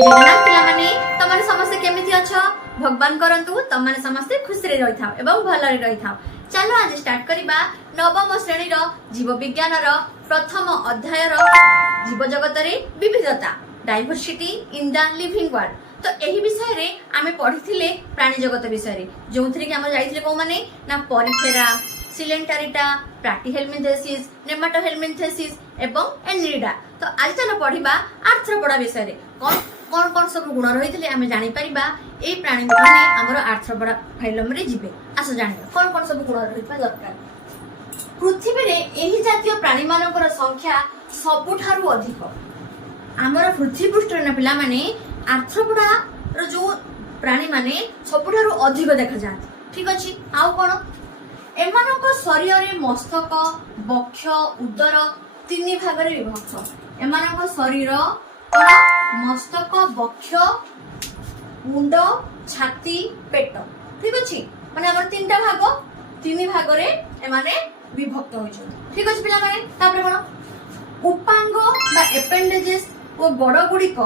जगन्नाथ पिलामाने तमने समस्त केमिति अछ भगवान करंतु तमने समस्त खुशी रे रही थाओ एवं भलरे रही थाओ। चलो आज स्टार्ट करिबा नवम श्रेणी रो जीव विज्ञान रो प्रथम अध्याय रो जीव जगत रे विविधता diversity in the living world. तो एही विषय रे आमे पढिथिले प्राणी जगत विषय रे जोंथरे कि हम जाइथिले को माने ना पॉरीफेरा सिलेंटारिटा प्लाटीहेल्मिन्थेसिस नेमाटोहेल्मिन्थेसिस एवं एनिरिडा। तो आज चलो पढ़िबा आर्थ्रोपोडा विषय रे कौन कौन सब गुण रही आम जापरिबा ए प्राणी मैंने आमर आर्थ्रोपोडा फाइलम रे जिबे। आस जानिबा कौन कौन सब गुण रही दरकार। पृथ्वी रे एही जातीय प्राणी मानकर संख्या सबुठारु अधिक। आमर पृथ्वी पृष्ठ रे पिला माने आर्थ्रोपोडा रो जो प्राणी माने सबुठारु अधिक देखा जात। ठीक अछि। आउ कोन एमानक शरीर रे मस्तक बक्ष उदर तीन भाग रे विभक्त। एमानक शरीर मस्तक बक्ष मुंड छाती पेट ठीक अछि माने हमर तीनटा भाग तीन भाग रे एमाने विभक्त होइछन। ठीक अछि पिला माने तापर कोन उपांग बा एपेंडेजेस ओ गोड़ गुड़िक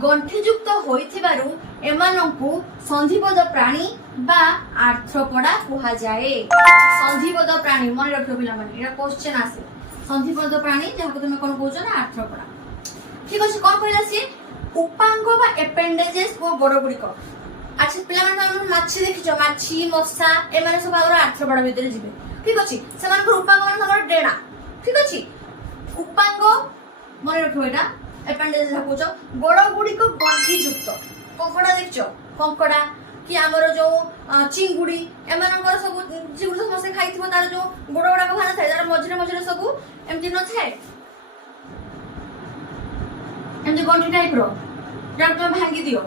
गंठीयुक्त होइथिबारु एमानंकु संधिबद्ध प्राणी बा आर्थ्रोपोडा कुहा जाए। संधिबद्ध प्राणी मन रखियो पिला माने एटा क्वेश्चन आसे। संधिबद्ध प्राणी जहाको तुमे कोन कहउछ ना आर्थ्रोपोडा। ठीक अछि कोन कहला से उपांग बा एपेंडेजेस ओ गोड़ गुड़िक। अच्छा पिला माने हम माछी देखिछो माछी मस्सा ए माने सब आरो आर्थ्रोपोडा भितर जिबे। ठीक अछि समान को उपांग माने हमर डेणा। ठीक अछि उपांग मन रखियो एटा एपेंडेजेस कहउछ गोड़ गुड़िक गंठीयुक्त। कंकड़ा देखिछो कंकड़ा कि आमर जो चिंगुड़ी एमानकर सब चिंगुड़ी समस्त खाइथिबो तार जो गोड़ गोड़ा भाना थाए तार मझरे मझरे सब एमति न थाए एमति गंठी टाइप रो जाको भांगी दियो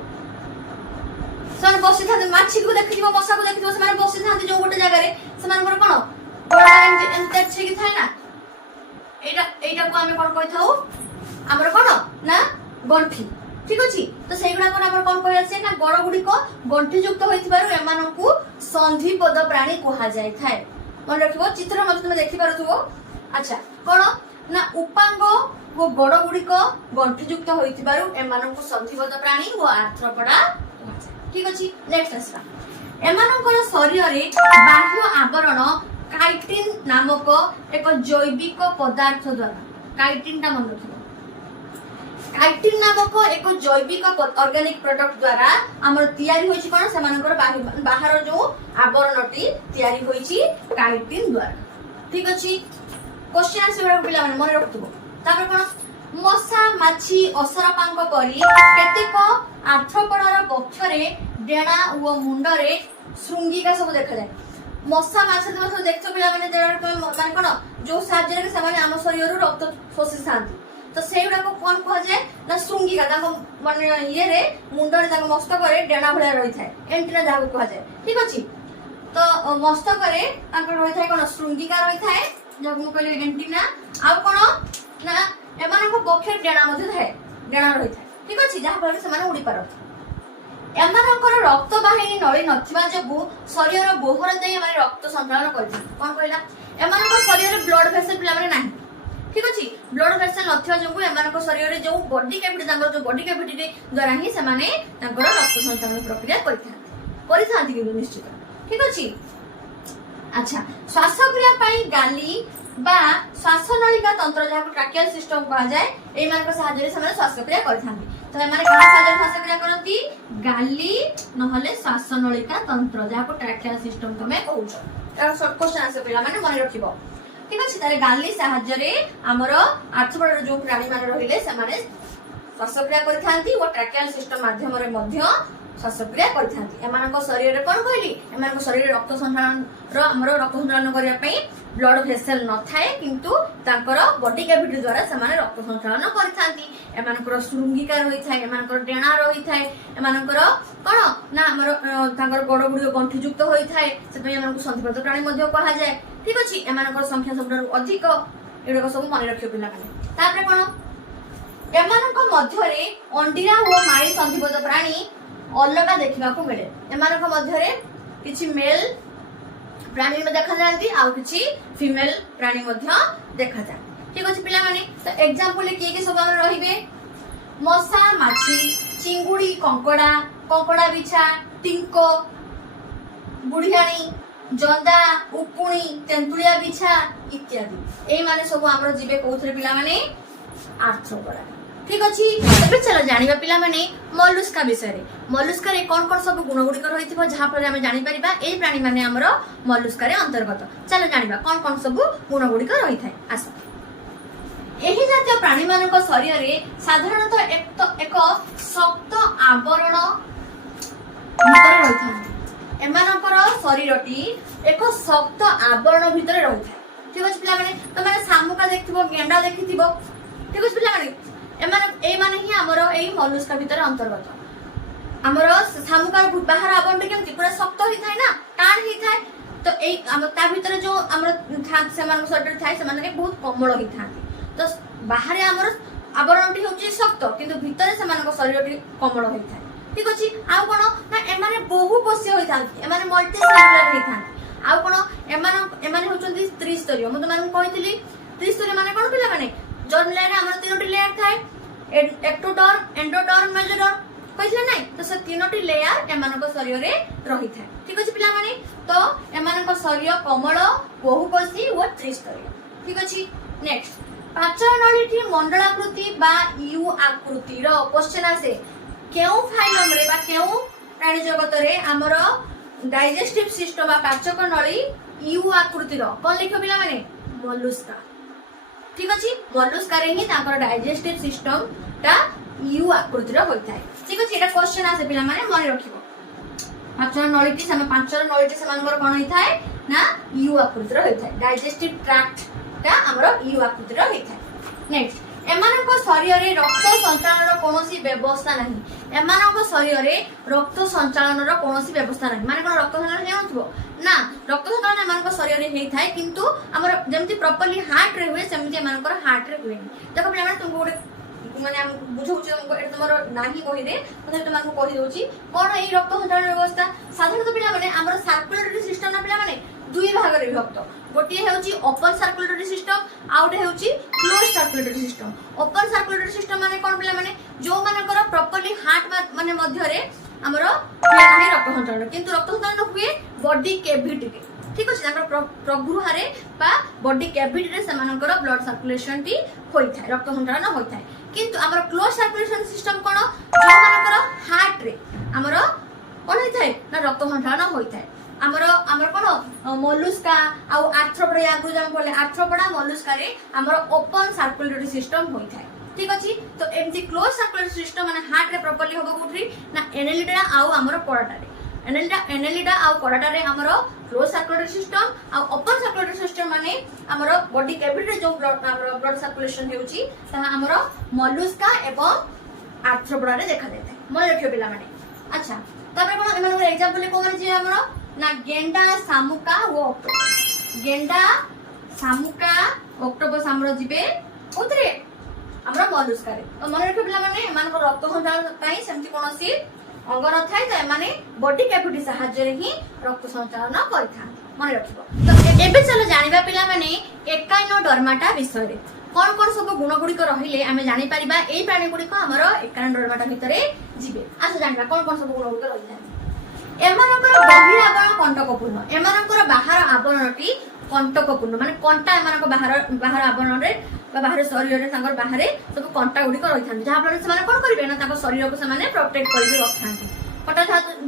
सन बसी थाते माछी को देखिथिबो मसा को देखिथिबो समान बसी थाते जो गोटे जगह रे समान कोन गोड़ा एमति छिकी थाए ना एटा को आमे कोन कहिथाउ हमर कोन ना गंठी। ठीक अछि। तो सेगुडा कोन हमर कोन कहै छै ना गोड़ गुडी को गंठी युक्त होइथिबारु एमानंकु संधिबद्ध प्राणी कोहा जाय थाए। मन रखिबो चित्र मते तुमे देखि पारुथबो। अच्छा कोन ना उपांग वो गोड़ गुडी को गंठी युक्त होइथिबारु एमानंकु संधिबद्ध प्राणी वो आर्थ्रोपोडा कोहा जाय। ठीक अछि। नेक्स्ट आसला एमानंकर शरीर रे बाह्य आवरण काइटिन नामक एक जैविक पदार्थ द्वारा काइटिन ता मन रखिबो काइटिन नामक एक जैविक ऑर्गेनिक प्रोडक्ट द्वारा हमर तयारी होइछि कोन समानकर बाहर जो आवरणटी तयारी होइछि काइटिन द्वारा। ठीक अछि। क्वेश्चन आन्सर पिला मन रखथबो। तापर कोन मसा माछी असरपांक परी केतेक आर्थ्रोपोडार पक्ष रे डेणा व मुंड रे श्रृंगिका सब देखा जाय। मसा माछी तो सब देखतो पिला माने माने कोन जो साहाय्य रे समान हम शरीर रो रक्त शोषि थांती। तो सेगुडा को कोन कह जाय ना श्रृंगिका ताको माने ये रे मुंड रे ताको मस्तक रे डेणा भलिया रही थाए एंटीना जाको कह जाय। ठीक अछि। तो मस्तक रे ताको रही थाए कोन श्रृंगिका रही थाए जाको म कहले एंटीना आ कोन ना एमान को पक्ष डेणा मध्ये थाए डेणा रही थाए। ठीक अछि। जहा पर से माने उडी पारत एमानकर रक्त वाहिनी नळी नथिबा जगु शरीर बोहर देई माने रक्त संचालन करथि। कोन कहला एमानकर शरीर रे ब्लड वेसल पिला माने नाही। ठीक अछि। ब्लड वेसल नथिबा जगु एमानकर शरीर रे जो बॉडी कैविटी तांगर जो बॉडी कैविटी रे द्वारा ही से माने तांकर रक्त संचालन प्रक्रिया करिथांती कि निश्चित। ठीक अछि। अच्छा श्वासक्रिया पई गाली बा श्वासनलिका तंत्र जहा को ट्रैकियल सिस्टम कहा जाय ए मानक सहाय्य रे समान श्वासक्रिया करिथांती। तो एमाने कहा सहाय्य श्वासक्रिया करंती गाली नहले श्वासनलिका तंत्र जहा को ट्रैकियल सिस्टम तमे कहउछ। एटा शॉर्ट क्वेश्चन आसे पिला माने मन रखिबो। ठीक अछि। तारे गाली सहाय्य रे हमर आर्थ्रोपोडा जो प्राणी मान रहिले से माने श्वासक्रिया करिथांती व ट्रैकियल सिस्टम माध्यम रे मध्य श्वासक्रिया करिथांती। एमानक शरीर रे कोन कहली एमानक शरीर रे रक्त संचालन रो हमर रक्त संचालन करिया पई ब्लड वेसल न थाए किंतु तांकर बॉडी कैविटी द्वारा समान रक्त संचालन करिथांती। एमानकर श्रृंगिका रही थाए एमानकर डेणा रही थाए एमानकर कोन ना हमर तांकर गोड़ गुडी गंठी युक्त होई थाए से पई एमानकु संधिबद्ध प्राणी मध्ये कहा जाय। ठीक अछि। एमानकर संख्या सबठारु अधिक एडको सब मन रखियो पिला माने। तापर कोन एमानक मध्य रे अंडीरा व माई संधिबद्ध प्राणी अलगा देखिबा को मिले। एमानक मध्य रे किछि मेल प्राणी में देखा जाती आ किछि फीमेल प्राणी मध्य देखा जाय। ठीक अछि पिला माने। तो एग्जांपल के सब हम रहिबे ମଶା ମାଛି, ଚିଙ୍ଗୁଡି କଙ୍କଡା, କଙ୍କଡା ବିଛା, ଟିଙ୍କ, ବୁଢିଆଣୀ, ଜନ୍ଦା, ଉକୁଣି, ତେନ୍ତୁଳିଆ ବିଛା ଇତ୍ୟାଦି। ଏଇ ମାନେ ସବୁ ଆମର ଯିବେ କୋଉଥିରେ ପିଲାମାନେ? ଆର୍ଥ୍ରୋପୋଡା। ঠিক ଅଛି। ଏବେ ଚାଲ ଜାଣିବା ପିଲାମାନେ ମଲୁସ୍କା ବିଷୟରେ। ମଲୁସ୍କାରେ କଣ କଣ ସବୁ ଗୁଣ ଗୁଡ଼ିକ ରହିଥିବ ଯାହା ଫଳରେ ଆମେ ଜାଣିପାରିବା ଏଇ ପ୍ରାଣୀ ମାନେ ଆମର ମଲୁସ୍କାରେ ଅନ୍ତର୍ଗତ। ଚାଲ ଜାଣିବା କଣ କଣ ସବୁ ଗୁଣ ଗୁଡ଼ିକ ରହିଥାଏ। ଆସ। ଏହି ଜାତୀୟ ପ୍ରାଣୀ ମାନଙ୍କ ଶରୀରରେ ସାଧାରଣତଃ ଏକ ଶକ୍ତ ଆବରଣ ଭିତରେ ରହିଥାନ୍ତି। ଏମାନଙ୍କର ଶରୀରଟି ଏକ ଶକ୍ତ ଆବରଣ ଭିତରେ ରହିଥାଏ। ଠିକ ଅଛି ପିଲାମାନେ। ତମେ ଶାମୁକା ଦେଖିଥିବ, ଗେଣ୍ଡା ଦେଖିଥିବ। ଠିକ ଅଛି ପିଲାମାନେ। ଏମାନେ ହିଁ ଆମର ଏଇ ମଲୁସ୍କା ଭିତରେ ଅନ୍ତର୍ଗତ। ଆମର ଶାମୁକାର ବାହାର ଆବରଣଟି କେମିତି ପୁରା ଶକ୍ତ ହେଇଥାଏ ନା, ଟାଣ ହେଇଥାଏ। ତ ଏଇ ତା ଭିତରେ ଯୋଉ ଆମର ସେମାନଙ୍କ ଶରୀରରେ ଥାଏ ସେମାନେ ବହୁତ କୋମଳ ହେଇଥାନ୍ତି। ତ ବାହାରେ ଆମର ଆବରଣଟି ହେଉଛି ଶକ୍ତ କିନ୍ତୁ ଭିତରେ ସେମାନଙ୍କ ଶରୀରଟି କୋମଳ ହେଇଥାଏ। ଠିକ ଅଛି। ଆଉ କଣ ନା ଏମାନେ ବହୁ କୋଷୀୟ ହୋଇଥାନ୍ତି। ଏମାନେ ମଲ୍ଟି ସେଲୁଲାର ହେଇଥାନ୍ତି। ଆଉ କଣ ଏମାନେ ହଉଛନ୍ତି ତ୍ରିସ୍ତରୀୟ। ମୁଁ ତମମାନଙ୍କୁ କହିଥିଲି ତ୍ରିସ୍ତରୀୟ ମାନେ କଣ ପିଲାମାନେ? ଜର୍ମ ଲେୟାର ଆମର ତିନୋଟି ଲେୟାର ଥାଏ, ଏକ୍ଟୋଡର୍ମ, ଏଣ୍ଡୋଡର୍ମ, ମେସୋଡର୍ମ କହିଥିଲେ ନାଇଁ। ତ ସେ ତିନୋଟି ଲେୟାର ଏମାନଙ୍କ ଶରୀରରେ ରହିଥାଏ। ଠିକ ଅଛି ପିଲାମାନେ। ତ ଏମାନଙ୍କ ଶରୀର କୋମଳ, ବହୁକୋଷୀ ଓ ତ୍ରିସ୍ତରୀୟ। ଠିକ ଅଛି। ନେକ୍ସଟ, ପାଚନ ନଳୀଟି ମଣ୍ଡଳାକୃତି ବା ୟୁ ଆକୃତିର। କ୍ୱେଶ୍ଚନ ଆସେ କେଉଁ ଫାଇଲମରେ ବା କେଉଁ ପ୍ରାଣୀ ଜଗତରେ ଆମର ଡାଇଜେଷ୍ଟିଭ ସିଷ୍ଟମ ବା ପାଚକ ନଳୀ ୟୁ ଆକୃତିର? କଣ ଲେଖିବ ପିଲାମାନେ? ମଲୁସ୍କା। ঠিক ଅଛି। ମଲୁସ୍କାରେ ହିଁ ତାଙ୍କର ଡାଇଜେଷ୍ଟିଭ ସିଷ୍ଟମ ଟା ୟୁ ଆକୃତିର ହୋଇଥାଏ। ঠিক ଅଛି। এটা क्वेश्चन ଆସେ ପିଲାମାନେ ମନେ ରଖିବ। ପାଚନ ନଳୀଟି ସେମାନଙ୍କର କଣ ହେଇଥାଏ ନା ୟୁ ଆକୃତିର ହୋଇଥାଏ। ଡାଇଜେଷ୍ଟିଭ ଟ୍ରାକ୍ଟ ଟା ଆମର ୟୁ ଆକୃତିର ହୋଇଥାଏ। ନେକ୍ସଟ, ଏମାନଙ୍କ ଶରୀରରେ ରକ୍ତ ସଞ୍ଚାଳନର କୌଣସି ବ୍ୟବସ୍ଥା ନାହିଁ। ଏମାନଙ୍କ ଶରୀରରେ ରକ୍ତ ସଞ୍ଚାଳନର କୌଣସି ବ୍ୟବସ୍ଥା ନାହିଁ। ମାନେ କଣ ରକ୍ତ ସଞ୍ଚାଳନ ହେଉନଥିବ ନା, ରକ୍ତ ସଞ୍ଚାଳନ ଏମାନଙ୍କ ଶରୀରରେ ହେଇଥାଏ କିନ୍ତୁ ଆମର ଯେମିତି ପ୍ରପରଲି ହାର୍ଟ ରେ ହୁଏ ସେମିତି ଏମାନଙ୍କର ହାର୍ଟ ରେ ହୁଏନି। ଦେଖ ପିଲାମାନେ ତୁମକୁ ଗୋଟେ ମାନେ ବୁଝଉଛି, ଏଟା ତୁମର ନାହିଁ ବହିରେ, ତୁମକୁ କହିଦଉଛି କଣ ଏଇ ରକ୍ତ ସଞ୍ଚାଳନ ବ୍ୟବସ୍ଥା। ସାଧାରଣତଃ ପିଲାମାନେ ଆମର ସାର୍କୁଲେଟରୀ ସିଷ୍ଟମ ନା ପିଲାମାନେ ଦୁଇ ଭାଗରେ ବିଭକ୍ତ। ଗୋଟିଏ ହେଉଛି ଓପନ ସାର୍କୁଲେଟରୀ ସିଷ୍ଟମ, ଆଉ ଗୋଟେ ହେଉଛି କ୍ଲୋଜ ସାର୍କୁଲେଟରୀ ସିଷ୍ଟମ। ଓପନ ସାର୍କୁଲେଟରୀ ସିଷ୍ଟମ ମାନେ କଣ ପିଲାମାନେ? ଯୋଉମାନଙ୍କର ପ୍ରପରଲି ହାର୍ଟ ମାନେ ମଧ୍ୟରେ ଆମର ହୁଏ ନାହିଁ ରକ୍ତ ସଞ୍ଚାଳନ, କିନ୍ତୁ ରକ୍ତ ସଞ୍ଚାଳନ ହୁଏ ବଡି କ୍ୟାଭିଟିରେ। ঠিক ଅଛି। ତାଙ୍କର ପ୍ରଗୃହାରେ ବା ବଡି କ୍ୟାଭିଟିରେ ସେମାନଙ୍କର ବ୍ଲଡ ସାର୍କୁଲେସନ ଟି ହୋଇଥାଏ, ରକ୍ତ ସଞ୍ଚାଳନ ହୋଇଥାଏ। କିନ୍ତୁ ଆମର କ୍ଲୋଜ ସାର୍କୁଲେସନ ସିଷ୍ଟମ କଣ? ଯୋଉମାନଙ୍କର ହାର୍ଟ ରେ ଆମର କଣ ହେଇଥାଏ ନା ରକ୍ତ ସଞ୍ଚାଳନ ହୋଇଥାଏ। ଆମର କଣ ମଲୁସ୍କା ଆଉ ଆର୍ଥ୍ରୋପୋଡା, ଆଗରୁ ଯେମିତି କହିଲେ ଆର୍ଥ୍ରୋପୋଡା ମଲୁସ୍କାରେ ଆମର ଓପନ ସାର୍କୁଲେଟରୀ ସିଷ୍ଟମ ହୋଇଥାଏ। ঠিক ଅଛି। ତ ଏମିତି କ୍ଲୋଜ ସାର୍କୁଲେଟରୀ ସିଷ୍ଟମ ମାନେ ହାର୍ଟ ରେ ପ୍ରପରଲି ହବ କୋଉଠି ନା ଏନେଲିଡା ଆଉ ଆମର କଡାଟାରେ। ଏନେଲିଡା ଆଉ କଡାଟାରେ ଆମର କ୍ଲୋଜ ସାର୍କୁଲେଟରୀ ସିଷ୍ଟମ, ଆଉ ଓପନ ସାର୍କୁଲେଟରୀ ସିଷ୍ଟମ ମାନେ ଆମର ବଡି କ୍ୟାଭିଟିରେ ଯୋଉ ବ୍ଲଡ ସାର୍କୁଲେସନ ହେଉଛି ତାହା ଆମର ମଲୁସ୍କା ଏବଂ ଆର୍ଥ୍ରୋପୋଡାରେ ଦେଖାଯାଇଥାଏ। ମନେ ରଖିବ ପିଲାମାନେ। ଆଚ୍ଛା, ତାପରେ କଣ ଏମାନଙ୍କର ଏକ୍ସାମ୍ପଲ କୋଉମାନେ ଯିବେ ଆମର ନା ଗେଣ୍ଡା, ଶାମୁକା ଓ ଅକ୍ଟୋପସ। ଗେଣ୍ଡା, ଶାମୁକା, ଅକ୍ଟୋପସ ଆମର ଯିବେ କୋଉଥିରେ? ଆମର ମଲୁସ୍କାରେ। ତ ମନେ ରଖିବ ପିଲାମାନେ ଏମାନଙ୍କ ରକ୍ତ ସଞ୍ଚାଳନ ପାଇଁ ସେମିତି କୌଣସି ଅଙ୍ଗ ନଥାଏ, ତ ଏମାନେ ବଡି କ୍ୟାଭିଟି ସାହାଯ୍ୟରେ ହିଁ ରକ୍ତ ସଞ୍ଚାଳନ କରିଥାନ୍ତି। ମନେ ରଖିବ। ତ ଏବେ ଚାଲ ଜାଣିବା ପିଲାମାନେ ଏକାଇନୋଡର୍ମାଟା ବିଷୟରେ। କଣ କଣ ସବୁ ଗୁଣ ଗୁଡିକ ରହିଲେ ଆମେ ଜାଣିପାରିବା ଏଇ ପ୍ରାଣୀ ଗୁଡିକ ଆମର ଏକାଇନୋଡର୍ମାଟା ଭିତରେ ଯିବେ। ଆସ ଜାଣିବା କଣ କଣ ସବୁ ଗୁଣ ଗୁଡିକ ରହିଥାଏ। ଏମାନଙ୍କର ବହିର ଆବରଣ କଣ୍ଟକପୂର୍ଣ୍ଣ। ଏମାନଙ୍କର ବାହାର ଆବରଣଟି କଣ୍ଟକପୂର୍ଣ୍ଣ, ମାନେ କଣ୍ଟା ଏମାନଙ୍କ ବାହାର ଆବରଣରେ ବା ବାହାର ଶରୀରରେ ତାଙ୍କର ବାହାରେ ସବୁ କଣ୍ଟା ଗୁଡିକ ରହିଥାନ୍ତି, ଯାହାଫଳରେ ସେମାନେ କଣ କରିବେ ନା ତାଙ୍କ ଶରୀରକୁ ସେମାନେ ପ୍ରୋଟେକ୍ଟ କରିକି ରଖିଥାନ୍ତି। କଣ୍ଟା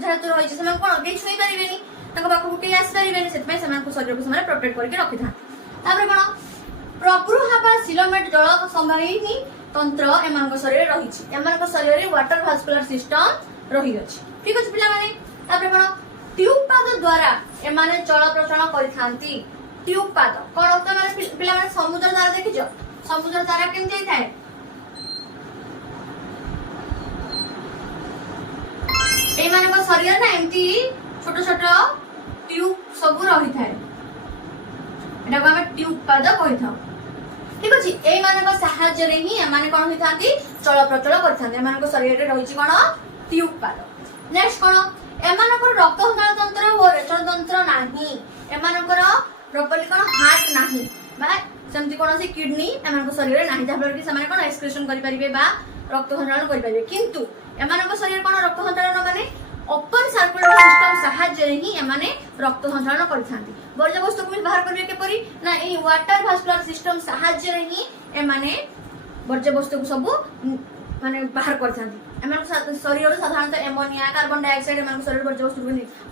ଯେହେତୁ ରହିଛି ସେମାନେ କଣ କେହି ଛୁଇଁ ପାରିବେନି, ତାଙ୍କ ପାଖକୁ କେହି ଆସିପାରିବେନି, ସେଥିପାଇଁ ସେମାନଙ୍କ ଶରୀରକୁ ସେମାନେ ପ୍ରୋଟେକ୍ଟ କରିକି ରଖିଥାନ୍ତି। ତାପରେ କଣ ପ୍ରଗୃହା ବା ସିଲୋମେଟ ଜଳ ସମ୍ବାହିନୀ ତନ୍ତ୍ର ଏମାନଙ୍କ ଶରୀରରେ ରହିଛି। ଏମାନଙ୍କ ଶରୀରରେ ୱାଟର ଭାସ୍କୁଲାର ସିଷ୍ଟମ ରହିଅଛି। ଠିକ ଅଛି ପିଲାମାନେ। ତାପରେ କଣ ଟ୍ୟୁବ ପାଦ ଦ୍ଵାରା ଏମାନେ ଚଳପ୍ରଚଳ କରିଥାନ୍ତି। ଟ୍ୟୁବ ପାଦ କଣ? ତମେ ପିଲାମାନେ ସମୁଦ୍ର ଦ୍ଵାରା ଦେଖିଛ? ସମୁଦ୍ର ଦ୍ଵାରା କେମିତି ହେଇଥାଏ? ଏଇମାନଙ୍କ ଶରୀର ନା ଏମିତି ଛୋଟ ଛୋଟ ଟ୍ୟୁବ ସବୁ ରହିଥାଏ, ଏଟାକୁ ଆମେ ଟ୍ୟୁବ ପାଦ କହିଥାଉ। ଠିକ ଅଛି। ଏଇମାନଙ୍କ ସାହାଯ୍ୟରେ ହିଁ ଏମାନେ କଣ ହୋଇଥାନ୍ତି? ଚଳପ୍ରଚଳ କରିଥାନ୍ତି। ଏମାନଙ୍କ ଶରୀରରେ ରହିଛି କଣ? ଟ୍ୟୁବ ପାଦ। ନେକ୍ସଟ କଣ? ଏମାନଙ୍କର ରକ୍ତ ସଞ୍ଚାଳନ ତନ୍ତ୍ର ଓ ରେଚନ ତନ୍ତ୍ର ନାହିଁ। ଏମାନଙ୍କର ପ୍ରପରଲି କଣ ହାର୍ଟ ନାହିଁ ବା ସେମିତି କୌଣସି କିଡନୀ ଏମାନଙ୍କ ଶରୀରରେ ନାହିଁ, ଯାହାଫଳରେ କି ସେମାନେ କଣ ଏକ୍ସକ୍ରିସନ କରିପାରିବେ ବା रक्त सञ्चालन करि किंतु एमानक शरीर कोन रक्त सञ्चालन माने ओपन सर्कुलेटरी सिस्टम साहाय्य रे ही एमाने रक्त सञ्चालन करिथांती वर्ज्य वस्तु को बाहर करबे के परी ना ए वाटर भास्कुलर सिस्टम साहाय्य रे ही एमाने वर्ज्य वस्तु को सब माने बाहर करिथांती एमान शरीर साधारणतः एमोनिया कार्बन डाइऑक्साइड एमान शरीर वर्ज्य वस्तु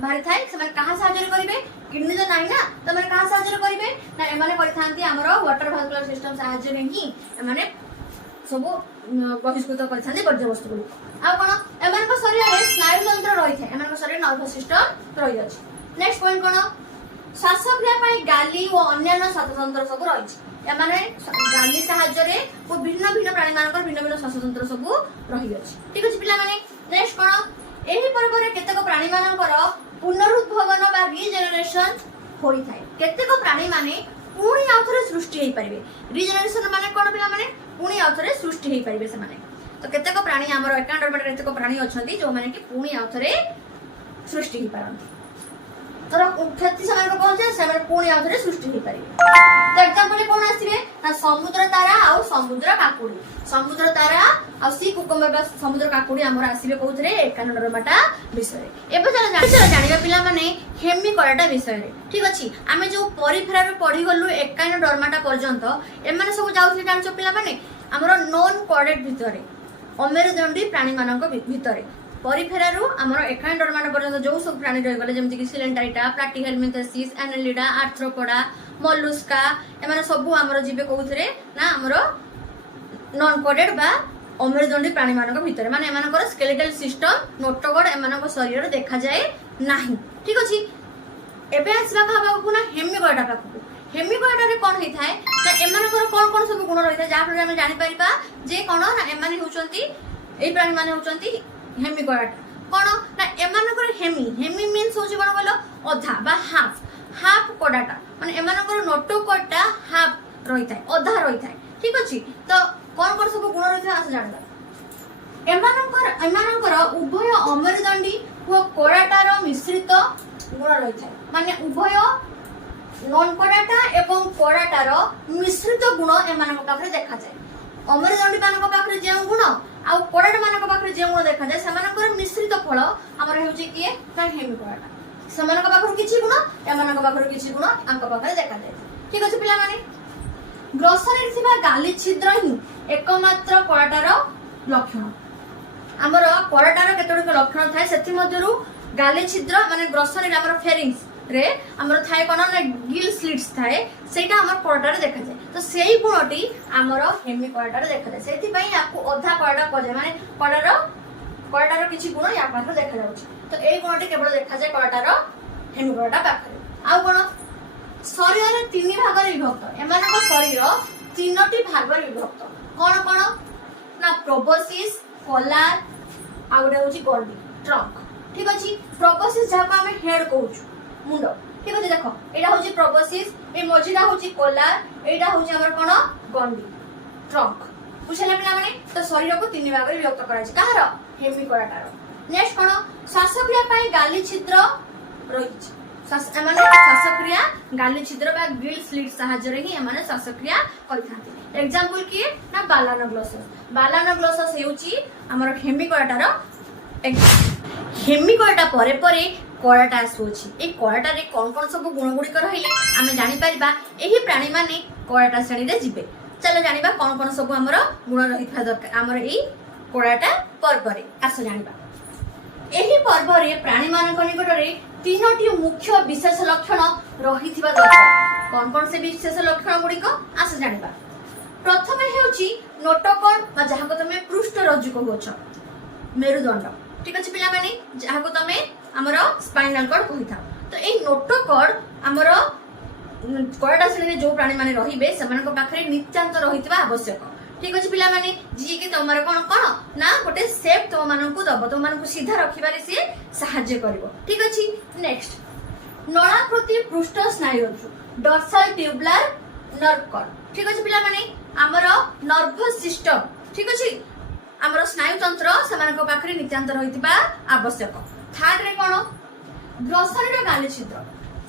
बाहर थाए से माने कहा साहाय्य करिवे किडनी तो नाही ना तो माने कहा साहाय्य करिवे ना एमाने करिथांती हमरो वाटर भास्कुलर सिस्टम साहाय्य रे ही एमाने सब बहिष्कृत करिथांती वर्ज्य वस्तु को आ कोन एमान शरीर रे स्नायु तंत्र रही थाए एमान शरीर नर्वस सिस्टम रही अछि नेक्स्ट पॉइंट कोन श्वासक्रिया पई गाली और अन्य श्वासतंत्र सब रही एमाने गाली साहाय्य रे वो भिन्न भिन्न प्राणी मानकर भिन्न भिन्न श्वासतंत्र सब रही अछि ठीक अछि पिला माने नेक्स्ट कोन एही पर्व रे केतेक प्राणी मानकर पुनरुद्भवन बा रीजेनरेशन होई थाए केतेक प्राणी माने पुणी आउथरे सृष्टि हेई परिबे रीजेनरेशन माने कोन पिला माने पुणी आउथरे सृष्टि हेई परिबे से माने तो केतेक प्राणी हमर एकाउंटर केतेक प्राणी अछंती जो माने कि पुणी आउथरे सृष्टि हेई पारंती तर क्षति समय को पहुंचे से पुणी आउथरे सृष्टि हेई परिबे तो एग्जांपल कोन आसीबे ना समुद्र तारा आ समुद्र काकुड़ी समुद्र तारा आ सी कुकुम्बर बा समुद्र काकुड़ी हमर आसीबे कोथरे एकाउंटर विषय एबे चलो जानिबा पिला माने हेमी कराटा विषय रे ठीक अछि आमे जो परिफेरा रे पढी गलु एकाउंटर पर्यंत एमाने सब जाउथि जानिचो पिला माने हमर नॉन कोऑर्डिनेट भितरे अमेरुदंडी प्राणी मानक भितरे परिफेरारू हमर एकाउंटर पर्यंत जो सब प्राणी रहि गले जेमति कि सिलेंटाइटा प्लाटीहेलमिन्थेसिस एनालिडा आर्थ्रोपोडा मोलुस्का एमाने सब हमर जीवे कोथरे ना हमर नॉन कोडेड बा अमेरुदंडी प्राणी मानक भितरे माने एमानकर स्केलेटल सिस्टम नोटगड एमानक शरीर देखा जाए नाही ठीक अछि एबे आसबा खाबा को ना हेमिगोडा पाखु हेमिगोडा रे कोन होई थाए त एमानकर कोन सब गुण रहि थाए जा पर हम जानि परिबा जे कोन ना एमाने होचंती ए प्राणी माने होचंती हेमिगोडा कोन ना एमानकर हेमी मीन्स होची कोन बोलो अधा बा हाफ कोडाटा माने एमानकर नोटोकोडा हाफ रहि थाए अधा रहि थाए ठीक अछि तो कोन सब गुण रहि थाए आस जानबा एमानकर उभय अमेरुदंडी ओ कोडाटार मिश्रित गुण रहि थाए माने उभय नॉन कोडाटा एवं कोडाटार मिश्रित गुण एमानक पाखरे देखा जाए अमेरुदंडी मानक पाखरे जे गुण आ कोडाटा मानक पाखरे जे गुण देखा जाए समानकर मिश्रित फल हमर हेउची किए ना हेमिगोडा समानक पाखरे किछि गुण एमानक पाखरे किछि गुण अंक पाखरे देखा जाए ठीक अछि पिला माने ग्रसरी थिबा गाली छिद्र ही एकमात्र कोडाटार लक्षण हमर कोडाटार केतोड लक्षण थाए सेति मध्यरु गाली छिद्र माने ग्रसरी हमर फेरिंग्स रे हमर थाए कोन ना गिल स्लिट्स थाए सेटा हमर कोडाटार देखा जाए तो सेही गुणटी हमर हेमिगोडाटार देखा जाए सेति पई आपको अधा कोडा कजे माने कोडाटार किछि गुण या पाखरे देखा जाउछ तो एई गुणटी केवल देखा जाए कोडाटार हेमिगोडा पाखरे आ कोन शरीर रे तीन भाग रे विभक्त एमानक शरीर तीनटी भाग रे विभक्त कोन कोन ना प्रोबोसिस कोलार आ गोटे होची गॉडी ट्रंक ठीक अछि प्रोबोसिस जाका हमें हेड कहूछु मुंड ठीक अछि देखो एटा होची प्रोबोसिस ए मझिरा होची कोलार एटा होची हमर कोन गॉडी ट्रंक बुझले पिला माने तो शरीर को तीन भाग रे विभक्त करा छै कहार हेमिगोडाटार नेक्स्ट कोन श्वासक्रिया पई गाली छिद्र रहिछि श्वासक्रिया गाली छिद्र बा गिल स्लिट साहाय्य रे ही एमाने श्वासक्रिया करिथांती एग्जांपल की ना बालानोग्लोसस हेउची हमर हेमिगोडाटार हेमिगोडा परे परे कोडाटा आसुछि ए कोडाटा रे कोन सब गुण गुडी कर रहिले आमे जानि परिबा एही प्राणी माने कोडाटा श्रेणी रे जिबे चलो जानिबा कोन सब हमर गुण रहिथा दरकार हमर एही कोडाटा पर्व रे आस जानिबा एही पर्व रे प्राणी मानक निकट रे तीनोटी मुख्य विशेष लक्षण रहिथिबा दरकार कोन से विशेष लक्षण गुडी को आस जानिबा प्रथमे हेउची नोटोकोड बा जहा को तमे पृष्ठ रज्जु कहउछ मेरुदंड ठीक अछि पिला माने जहा को तमे हमर स्पाइनल कॉर्ड कहिथा तो ए नोटोकोड हमर कोडाटा श्रेणी जो प्राणी माने रहिबे समान को पाखरे नित्यांत रहितबा आवश्यक ठीक अछि पिला माने जी के तमर कोन ना गोटे शेप तो मानकु दब तो मानकु सीधा रखिबारे से सहाय्य करिवो ठीक अछि नेक्स्ट नळाकृति पृष्ठ स्नायु डोर्सल ट्यूबुलर नर्व कॉर्ड ठीक अछि पिला माने हमर नर्वस सिस्टम ठीक अछि हमर स्नायु तंत्र समान को पाखरे नित्यांत रहितबा आवश्यक थर्ड रे कोन ग्रसरी रो गाली छिद्र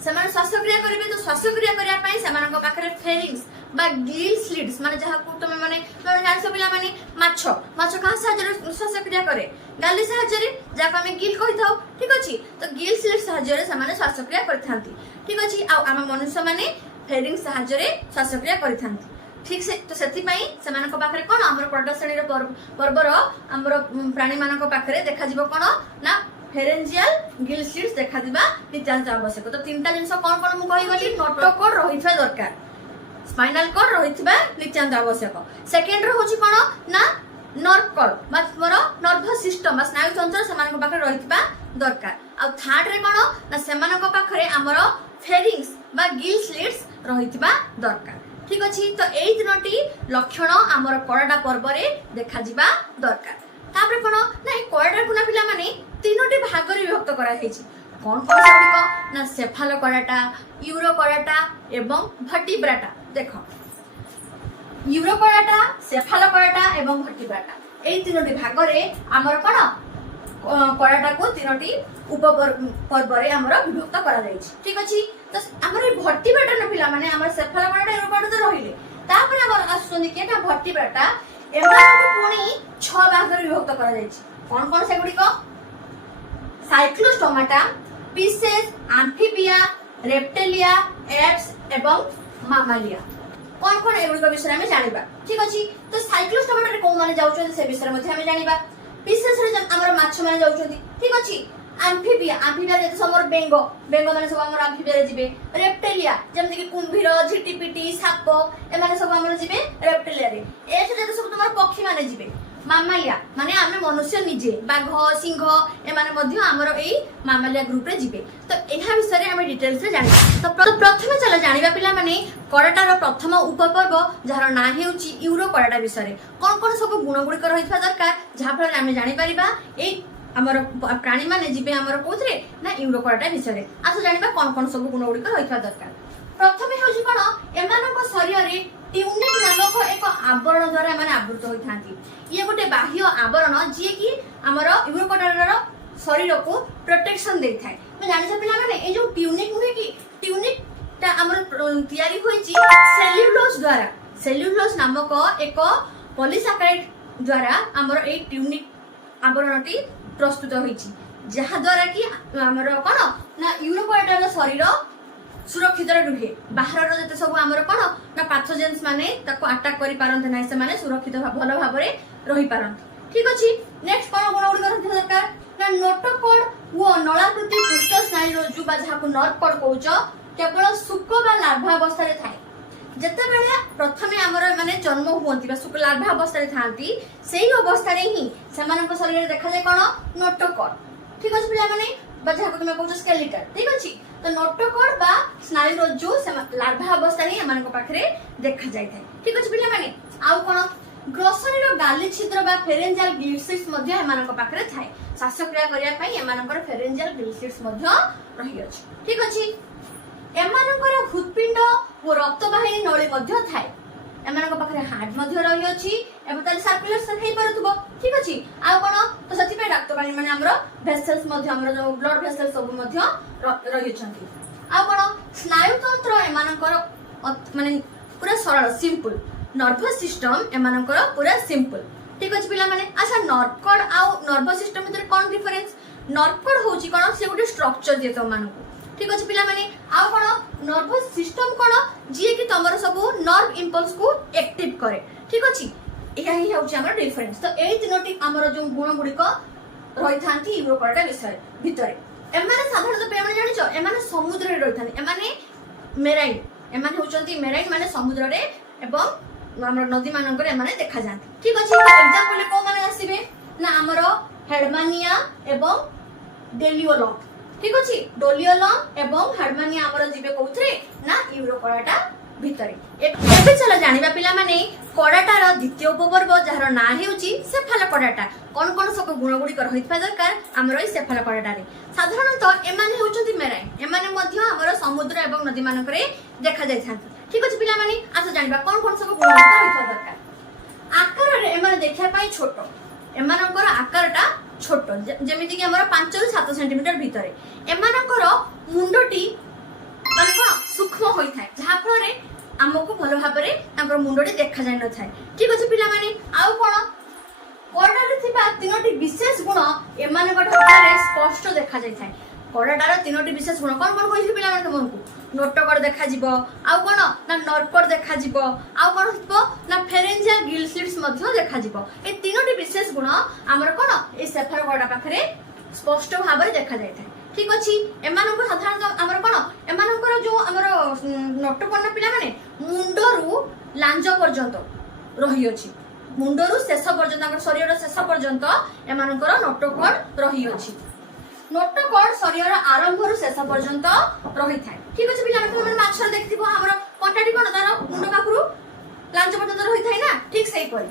ସେମାନେ ଶ୍ୱାସକ୍ରିୟା କରିବେ ତ ଶ୍ୱାସକ୍ରିୟା କରିବା ପାଇଁ ସେମାନଙ୍କ ପାଖରେ ଫେରିଂସ୍ বা গিল স্লিটস মানে যাহাକୁ তুমি মানে জাଣିଛ ପିଲାମାନେ ମାଛ କାହା ସାହାଯ୍ୟରେ ଶ୍ୱାସକ୍ରିୟା କରେ ଗାଲି ସାହାଯ୍ୟରେ ଯାହାକୁ ଆମେ ଗିଲ୍ କହିଥାଉ ଠିକ ଅଛି ତ ଗିଲ୍ ସ୍ଲିଟ୍ସ ସାହାଯ୍ୟରେ ସେମାନେ ଶ୍ୱାସକ୍ରିୟା କରିଥାନ୍ତି ଠିକ ଅଛି ଆଉ ଆମ ମନୁଷ୍ୟମାନେ ଫେରିଂସ୍ ସାହାଯ୍ୟରେ ଶ୍ୱାସକ୍ରିୟା କରିଥାନ୍ତି ঠিক তো ସେଥିପାଇଁ ସେମାନଙ୍କ ପାଖରେ କ'ଣ ଆମର ପ୍ରଡକ୍ଟ ଶ୍ରେଣୀର ପର୍ବର ଆମର ପ୍ରାଣୀମାନଙ୍କ ପାଖରେ ଦେଖାଯିବ କ'ଣ ନା ଫେରେଞ୍ଜିଆଲ ଗିଲ୍ ସ୍ଲିଟ୍ସ ଦେଖାଯିବା ନିତ୍ୟାନ୍ତ ଆବଶ୍ୟକ ତ ତିନିଟା ଜିନିଷ କ'ଣ କ'ଣ ମୁଁ କହିଗଲି ନୋଟୋକର୍ଡ ରହିଥିବା ଦରକାର स्पाइनल कॉर्ड रहितबा नित्यांत आवश्यक सेकेंड रो होची कोन ना नर्व कॉर्ड बा मोर नर्वस सिस्टम बा स्नायु तंत्र सेमानक पाखरे रहितबा दरकार आ थर्ड रे कोन ना सेमानक पाखरे हमर फेरिंग्स बा गिल स्लिट्स रहितबा दरकार ठीक अछि तो एई तीनोटी लक्षण हमर कोडाटा पर्व रे देखा जिबा दरकार तापर कोन ना ए कोडाटा कुना पिला माने तीनोटी भाग रे विभक्त करा हेछि कौन कौन सेगुड़िक ना सेफालोकोडाटा यूरोकोडाटा एवं वर्टिब्राटा देख यूरोकोडाटा सेफालोकोडाटा एवं वर्टिब्राटा ए तीनोटी भाग रे हमर कोन कोडाटा को तीनोटी उपपर्व रे हमर विभक्त करा जायछि ठीक अछि तो हमर वर्टिब्राटा न पिला माने हमर सेफालोकोडाटा यूरोकोडाटा तो रहिले तापर हमर आसुनी केटा वर्टिब्राटा एवं पुनी 6 भाग रे विभक्त करा जायछि कौन कौन सेगुड़िक cyclostomata pisces amphibia reptilia aves एवं मामालिया कौन कौन एगुड़िक विषय में जानिबा ठीक अछि तो साइक्लोस्टोमाटा रे कोन माने जाउछन से विषय मध्ये हमें जानिबा पिसेस रे हमर माछ माने जाउछन ठीक अछि एम्फिबिया रे समर बेंगो माने सब हमर एम्फिबिया रे जिबे रेप्टिलिया जेमति कि कुंभीर झिटिपिटी साप ए माने सब हमर जिबे रेप्टिलिया रे एसे जे सब तुमार पक्षी माने जिबे मामालिया माने आमे मनुष्य निजे बाघ सिंह ए माने मध्य हमर एई मामालिया ग्रुप रे जिबे तो एहा विषय रे हम डिटेल्स रे जानि तो प्रथमे चला जानिबा पिला माने कोडाटार प्रथम उपपर्व जहार ना हेउची यूरो कोडाटा विषय रे कोन कोन सब गुण गुडी कर होइथा दरकार जहा फल हम जानि परिबा एई हमर प्राणी माने जिबे हमर कोथरे ना यूरो कोडाटा विषय रे आसो जानिबा कोन कोन सब गुण गुडी कर होइथा दरकार प्रथमे हेउची कोन एमानक शरीर रे ट्यूनिक नामक एक आवरण द्वारा माने आवृत होइथांती ये गोटे बाह्य आवरण जे कि हमर यूरोकोडाटार शरीर को प्रोटेक्शन दे थाए मैं जानि छ पिला माने ए जो ट्यूनिक हुए कि ट्यूनिक ता हमर तयारी होइची सेल्युलोज नामक एक पॉलीसैकेराइड द्वारा हमर ए ट्यूनिक आवरणटी प्रस्तुत होइची जहा द्वारा कि हमर कोन ना यूरोकोडाटार शरीर सुरक्षित रुहे बाहर जते सब हमर कोन ना पैथोजेन्स माने ताको अटैक करि पारंत नै से माने सुरक्षित भलो भाव रे रही पारंत ठीक अछि नेक्स्ट कोन गुण गुडी करथि दरकार ना नोटोकॉर्ड वो नलाकृति पृष्ठ स्नायु रज्जु बा जाहाको नर्व कॉर्ड कहउछ केवल शुक्र बा लार्भा अवस्था रे थाए जते बेले प्रथमे हमर माने जन्म हुवंती बा शुक्र लार्भा अवस्था रे थांती सेही अवस्था रे ही समानक शरीर रे देखा जाय कोन नोटोकॉर्ड ठीक अछि पिला माने बा जाहाको तुमे कहउछ स्केलेटन ठीक अछि तो नोटोकॉर्ड बा स्नायु रज्जु लार्भा अवस्था रे हमनक पाखरे देखा जाय थाए ठीक अछि पिला माने आउ कोन ग्रसनी रो गाली छिद्र बा फेरेंजियल ग्लिसिड्स मध्ये हमनक पाखरे थाए श्वासक्रिया करिया पई हमनकर फेरेंजियल ग्लिसिड्स मध्ये रही अछि ठीक अछि एमानकर हृदपिंड और रक्तवाहिनी नळी मध्ये थाए एमानक पाखरे हार्ट मध्ये रही अछि एबे ताले सर्कुलेशन हेई परथबो ठीक अछि आ कोन तो सति पे रक्तवाहिनी माने हमरो वेसल्स मध्ये हमरो जो ब्लड वेसल्स सब मध्ये रही छथि आ कोन स्नायु तंत्र एमानकर माने पूरा सरल सिंपल नर्वस सिस्टम एमानकर पूरा सिंपल ठीक अछि पिला माने अच्छा नर्व कॉर्ड आ नर्वस सिस्टम भितर कोन डिफरेंस नर्व कॉर्ड होची कोन से गुटे स्ट्रक्चर देतो मानको ठीक अछि पिला माने आ कोन नर्वस सिस्टम कोन जे कि तमर सब नर्व इंपल्स को एक्टिव करे ठीक अछि एहा ही होची हमर डिफरेंस तो एई तीनोटी हमर जो गुण गुडी को रही थांती यूरोकोडाटा विषय भितरे एमाने साधारणतः पेमने जानि छ एमाने समुद्र रे रही थांती एमाने मेराइन एमाने होचंती मेराइन माने समुद्र रे एवं हमर नदी मानकर एमाने देखा जांती ठीक अछि एग्जांपल को माने आसीबे ना हमर हेडमानिया एवं डेलियोलम ठीक अछि डोलियोलम एवं हेडमानिया हमर जीवे कोथरे ना यूरोकोडाटा भितरे एबे चला जानिबा पिला माने कोडाटार द्वितीय उपपर्व जहार ना हेउची सेफालोकोडाटा कोन कोन सब गुण गुडी कर होइतबा दरकार हमर ई सेफालोकोडाटा रे साधारणतः एमाने हेउचंती मेराइन एमाने मध्य हमर समुद्र एवं नदी मानकरे देखा जाय थांती ठीक अछि पिला माने आसा जानिबा कोन कोन सब गुण गुडी होइतबा दरकार आकार रे एमाने देखिया पई छोटो एमानकर आकारटा छोटो जेमिति कि हमर 5 रु 7 सेंटीमीटर भितरे एमानकर मुंडटी सूक्ष्म होता है जहाँ फल आमको भल भाव मुंडटी देखा जाए न था। ठीक अच्छे पिला आउ कौन कड़ार तीनो विशेष गुण एम स्पष्ट देखा जाए। कड़ाटार तीनो विशेष गुण कौन कौन कही पिला तुमको नोटकड़ देखा आउ कौन ना नर्कर देखा आउ कौन ना फेरेंजियल गिल स्लिट्स देखा ये तीनो विशेष गुण आमर कौन ये सेफालोपॉड पाखे स्पष्ट भाव देखा जाए। ठीक अच्छे एम साधारणतः आमर कौन एम जो आमर नटकर्ण पिला माने मुंडरू लांज पर्यंत रही अछि मुंडरू शेष पर्यंत शरीर शेष पर्यंत एम नटकर्ण रही अछि। नटकर्ण शरीर आरंभ शेष पर्यंत रही था। ठीक अच्छे पिला माछर देखिथिबो हमर कंटाटी कोन तार मुंड पाखरु लांज पर्यंत रही थाई ना। ठीक सही परि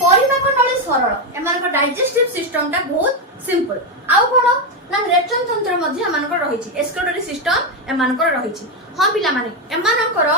परिपाक नली सरल एम डाइजेस्टिव सिस्टम टा बहुत सिंपल आउ कोन ना रेचन तंत्र मध्ये एमानकर रहिछि एक्सक्रीटरी सिस्टम एमानकर रहिछि। हां पिला माने एमानकर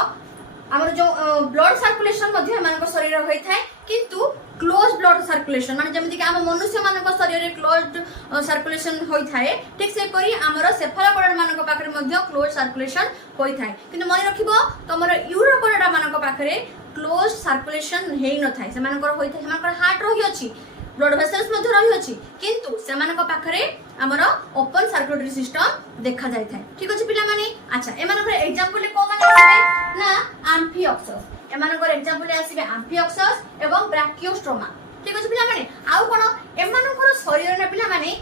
हमर जो ब्लड सर्कुलेशन मध्ये एमानकर शरीर रही थाए किंतु क्लोज ब्लड सर्कुलेशन माने जेमिति कि हम मनुष्य मानक शरीर रे क्लोज सर्कुलेशन होई थाए ठीक से परि हमर सेफालोपॉड मानक पाखरे मध्ये क्लोज सर्कुलेशन होई थाए किंतु मने रखिबो तमर यूरोपोड मानक पाखरे क्लोज सर्कुलेशन हेई न थाए सेमानकर होई थाए सेमानकर हार्ट रही अछि ब्लड वेसल्स मध्ये रही अछि किंतु सेमानक पाखरे हमर ओपन सर्कुलेटरी सिस्टम देखा जाय थाए। ठीक अछि पिला माने अच्छा एमानकर एग्जांपल को माने आसीबे ना एम्फिऑक्सस एमानकर एग्जांपल आसीबे एम्फिऑक्सस एवं ब्रैकियोस्ट्रोमा। ठीक अछि पिला माने आउ कोन एमानकर शरीर ने पिला माने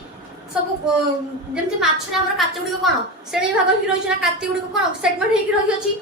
सब जेमति माछ रे हमर काच गुडी कोन श्रेणी भाग हि रहि छै काति गुडी कोन सेगमेंट हेकि रहि अछि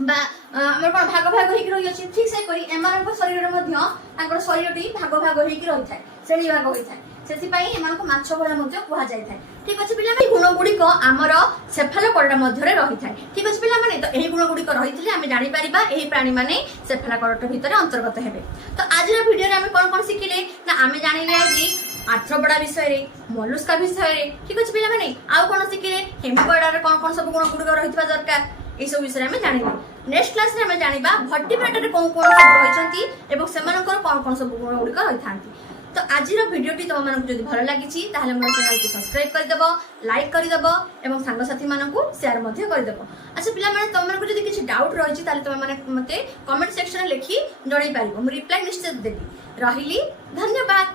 बा हमर कोन भाग भाग हेकि रहि अछि। ठीक से करी एमानकर शरीर रे मध्ये तांकर शरीरटी भाग भाग हेकि रहि थाए श्रेणी भाग होई थाए सेसिपाई एमानको माछ भरा मध्ये कुहा जाय थाए। ठीक अछि पिला गुण गुडी को हमर सेफालोपॉड मध्ये रे रहि थाए। ठीक अछि पिला माने तो एही गुण गुडी को रहिथिले हम जानि परिबा एही प्राणी माने सेफालोपॉड भितरे अंतर्गत हेबे। तो आज रे वीडियो रे हम कोन कोन सिखिले ना हम जानिले आजि आर्थ्रोपोडा विषय रे मोलस्का विषय रे। ठीक अछि पिला माने आउ कोन सिखिले हेमिपोडा रे कोन कोन सब गुण गुडी को रहितबा दरकार ए सब विषय हम जानिले। नेक्स्ट क्लास रे हम जानिबा वर्टिब्रेट रे कोन कोन सब रहिसंती एवं सेमानकर कोन कोन सब गुण गुडी को रहिथांती। तो आज भिडियोटी तुम मानक जदि भल लगी ताहले मोर चैनल को सब्सक्राइब कर देबो लाइक कर देबो एवं सांग साथी मानकु शेयर मध्ये कर देबो। अच्छा पिला माने तुम मानक जदि किछि डाउट रहिछि ताहले तुम माने मते कमेंट सेक्शन रे लिखि जणाई पारिबो मु रिप्लाई निश्चित देबी। रहिली धन्यवाद।